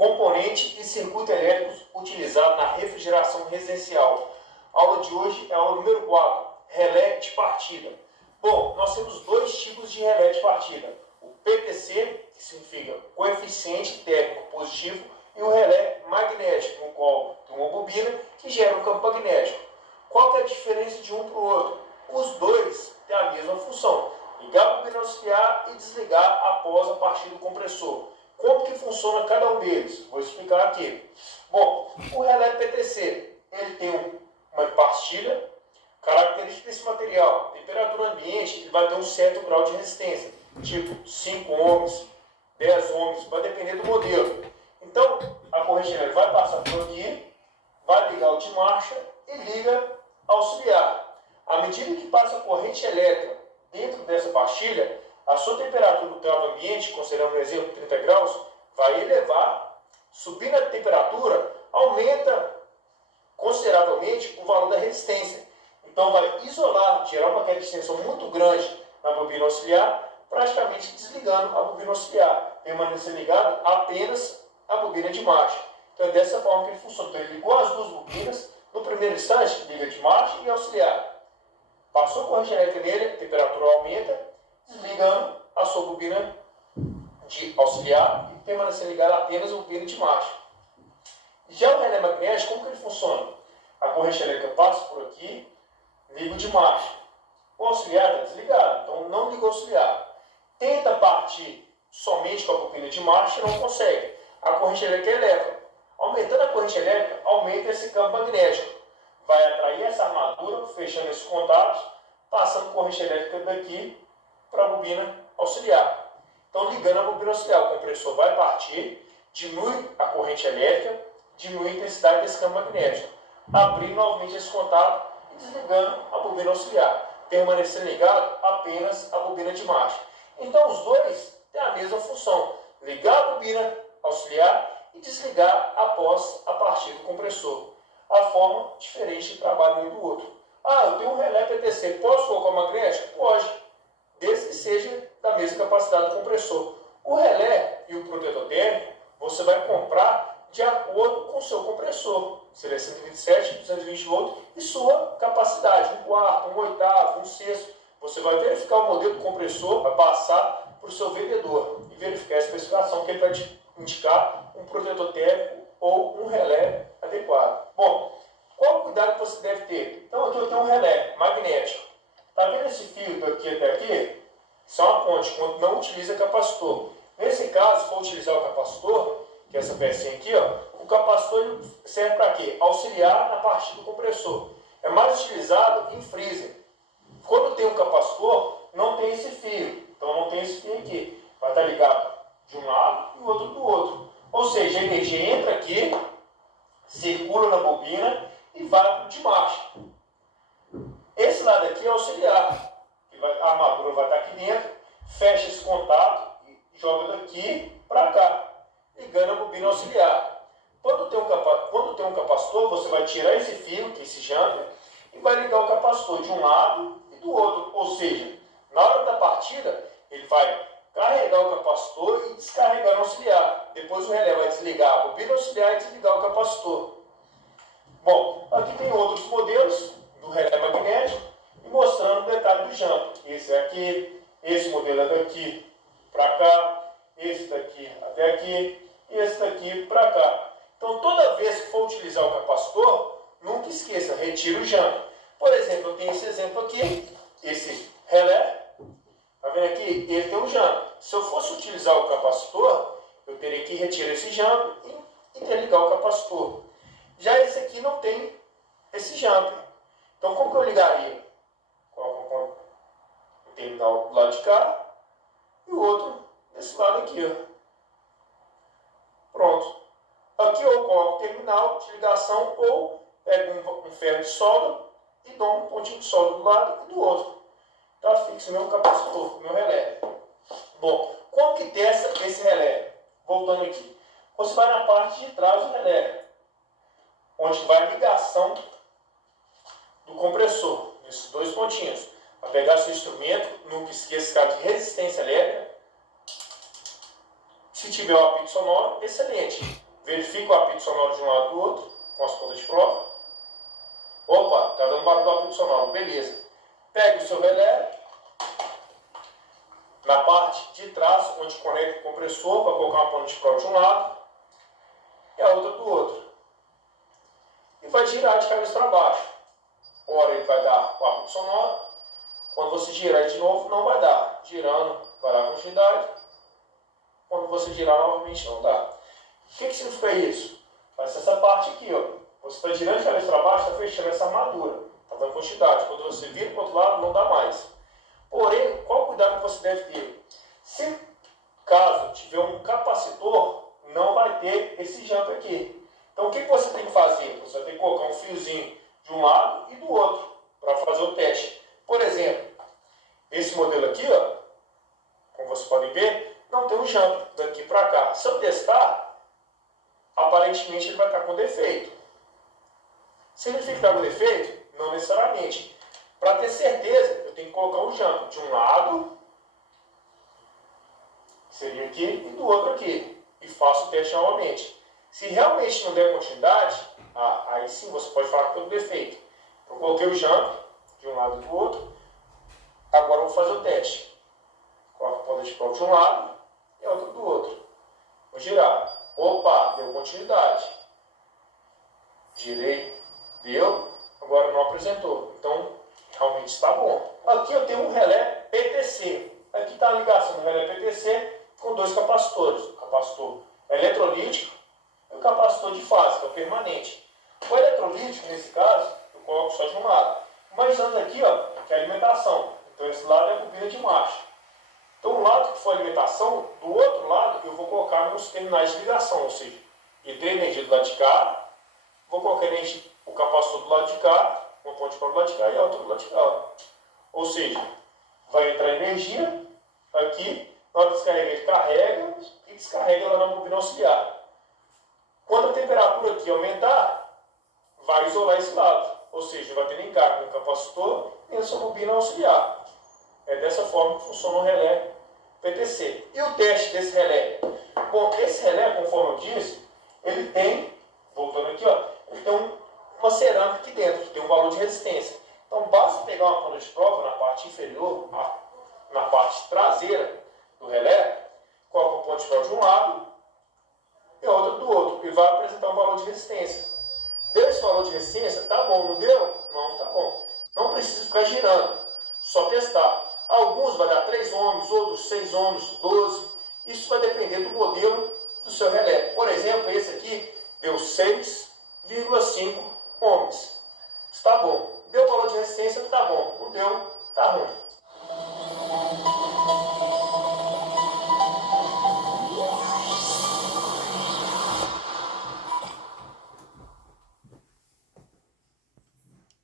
Componente e circuito elétricos utilizado na refrigeração residencial. A aula de hoje é a aula número 4, relé de partida. Bom, nós temos dois tipos de relé de partida. O PTC, que significa coeficiente térmico positivo, e o relé magnético, no qual tem uma bobina que gera um campo magnético. Qual que é a diferença de um para o outro? Os dois têm a mesma função: ligar a bobina auxiliar e desligar após a partida do compressor. Como que funciona cada um deles? Vou explicar aqui. Bom, o relé PTC, ele tem uma pastilha. Característica desse material: temperatura ambiente, ele vai ter um certo grau de resistência, tipo 5 ohms, 10 ohms, vai depender do modelo. Então, a corrente elétrica vai passar por aqui, vai ligar o de marcha e liga auxiliar. À medida que passa a corrente elétrica dentro dessa pastilha, a sua temperatura do grau do ambiente, considerando um exemplo 30 graus, vai elevar. Subindo a temperatura, aumenta consideravelmente o valor da resistência. Então vai isolar, gerar uma queda de tensão muito grande na bobina auxiliar, praticamente desligando a bobina auxiliar, permanecendo ligado apenas a bobina de marcha. Então é dessa forma que ele funciona. Então ele ligou as duas bobinas, no primeiro instante liga de marcha e auxiliar. Passou a corrente elétrica nele, a temperatura aumenta, desligando a sua bobina de auxiliar e permanecendo ligado apenas a bobina de marcha. Já o relé magnético, como que ele funciona? A corrente elétrica passa por aqui, liga o de marcha. O auxiliar está desligado, então não liga o auxiliar. Tenta partir somente com a bobina de marcha, não consegue. A corrente elétrica eleva. Aumentando a corrente elétrica, aumenta esse campo magnético. Vai atrair essa armadura, fechando esses contatos, passando corrente elétrica daqui para a bobina auxiliar. Então, ligando a bobina auxiliar, o compressor vai partir, diminui a corrente elétrica, diminui a intensidade desse campo magnético, abrindo novamente esse contato e desligando a bobina auxiliar, permanecendo ligado apenas a bobina de marcha. Então, os dois têm a mesma função: ligar a bobina auxiliar e desligar após a partida do compressor. A forma diferente de trabalho um do outro. Ah, eu tenho um relé PTC, posso colocar magnético? Pode, desde que seja da mesma capacidade do compressor. O relé e o protetor térmico você vai comprar de acordo com o seu compressor. Seria 127, 220 volts e sua capacidade, um quarto, um oitavo, um sexto. Você vai verificar o modelo do compressor, vai passar para o seu vendedor e verificar a especificação que ele vai te indicar um protetor térmico ou um relé adequado. Bom, qual o cuidado que você deve ter? Então aqui eu tenho um relé magnético. Está vendo esse fio daqui até aqui? Isso é uma ponte, quando não utiliza capacitor. Nesse caso, se for utilizar o capacitor, que é essa pecinha aqui, ó, o capacitor ele serve para quê? Auxiliar na partida do compressor. É mais utilizado em freezer. Quando tem um capacitor, não tem esse fio. Então não tem esse fio aqui. Vai estar ligado de um lado e o outro do outro. Ou seja, a energia entra aqui, circula na bobina e vai para o de marcha. Esse lado aqui é auxiliar. A armadura vai estar aqui dentro, fecha esse contato e joga daqui para cá, ligando a bobina auxiliar. Quando tem um capacitor, você vai tirar esse fio, que é esse jumper, e vai ligar o capacitor de um lado e do outro. Ou seja, na hora da partida, ele vai carregar o capacitor e descarregar o auxiliar. Depois o relé vai desligar a bobina auxiliar e desligar o capacitor. Bom, aqui tem outros modelos do relé magnético e mostrando o detalhe do jumper. Esse é aqui, esse modelo é daqui para cá, esse daqui até aqui e esse daqui para cá. Então, toda vez que for utilizar o capacitor, nunca esqueça, retira o jumper. Por exemplo, eu tenho esse exemplo aqui, esse relé. Está vendo aqui? Ele tem um jumper. Se eu fosse utilizar o capacitor, eu teria que retirar esse jumper e interligar o capacitor. Já esse aqui não tem esse jumper. Então, como que eu ligaria? Coloco o terminal do lado de cá e o outro desse lado aqui. Ó. Pronto. Aqui eu coloco o terminal de ligação ou pego um ferro de solda e dou um pontinho de solda do lado e do outro. Tá fixo meu capacitor, meu relé. Bom, como que testa esse relé? Voltando aqui. Você vai na parte de trás do relé, onde vai a ligação do compressor, nesses dois pontinhos. Vai pegar seu instrumento, nunca esqueça cara de resistência elétrica. Se tiver um apito sonoro, excelente. verifica o apito sonoro de um lado e do outro, com as pontas de prova. Opa, está dando barulho do apito sonoro, beleza. Pega o seu relé, na parte de trás, onde conecta o compressor, para colocar uma ponta de prova de um lado e a outra do outro. E vai girar de cabeça para baixo. Ora ele vai dar o apito sonoro, quando você girar de novo não vai dar. Girando vai dar continuidade, quando você girar novamente não dá. O que significa isso? Vai ser essa parte aqui, ó. Você está girando de cabeça para baixo, está fechando essa armadura, está dando continuidade. Quando você vira para o outro lado, não dá mais. Porém, qual o cuidado que você deve ter? Se caso tiver um capacitor, não vai ter esse jump aqui. Então o que você tem que fazer? Você vai ter que colocar um fiozinho de um lado e do outro para fazer o teste. Por exemplo, esse modelo aqui, ó, como vocês podem ver, não tem um jump daqui para cá. Se eu testar, aparentemente ele vai estar com defeito. Significa que está com defeito? Não necessariamente. Para ter certeza, eu tenho que colocar um jump de um lado, que seria aqui, e do outro aqui. E faço o teste novamente. Se realmente não der continuidade, aí sim você pode falar que tem um defeito. Eu coloquei o jump de um lado e do outro. Agora eu vou fazer o teste. Coloco a ponta de prova de um lado e a outra do outro. Vou girar. Opa, deu continuidade. Girei, deu. Agora não apresentou. Então, realmente está bom. Aqui eu tenho um relé PTC. Aqui está a ligação do relé PTC com dois capacitores. O capacitor eletrolítico e o capacitor de fase, que é o permanente. O eletrolítico, nesse caso, eu coloco só de um lado. Imaginando aqui, ó, que é a alimentação. Então esse lado é a bobina de marcha. Então o lado que for alimentação, do outro lado eu vou colocar meus terminais de ligação, ou seja, eu tenho energia do lado de cá, vou colocar o capacitor do lado de cá, uma ponte para o lado de cá e a outra do lado de cá. Ou seja, vai entrar energia aqui, na hora de descarregar ele carrega e descarrega lá na bobina auxiliar. Quando a temperatura aqui aumentar, vai isolar esse lado, ou seja, vai ter encargo no capacitor e essa bobina auxiliar. É dessa forma que funciona o relé PTC. E o teste desse relé? Bom, esse relé, conforme eu disse, ele tem, voltando aqui, ó, ele tem uma cerâmica aqui dentro, que tem um valor de resistência. Então, basta pegar uma ponta de prova na parte inferior, na parte traseira do relé, coloca uma ponta de prova de um lado e a outra do outro, e vai apresentar um valor de resistência. Deu esse valor de resistência? Tá bom, não deu? Não, tá bom. Não precisa ficar girando, só testar. Alguns vai dar 3 ohms, outros 6 ohms, 12. Isso vai depender do modelo do seu relé. Por exemplo, esse aqui deu 6,5 ohms. Está bom. Deu valor de resistência, tá bom. Não deu, tá ruim.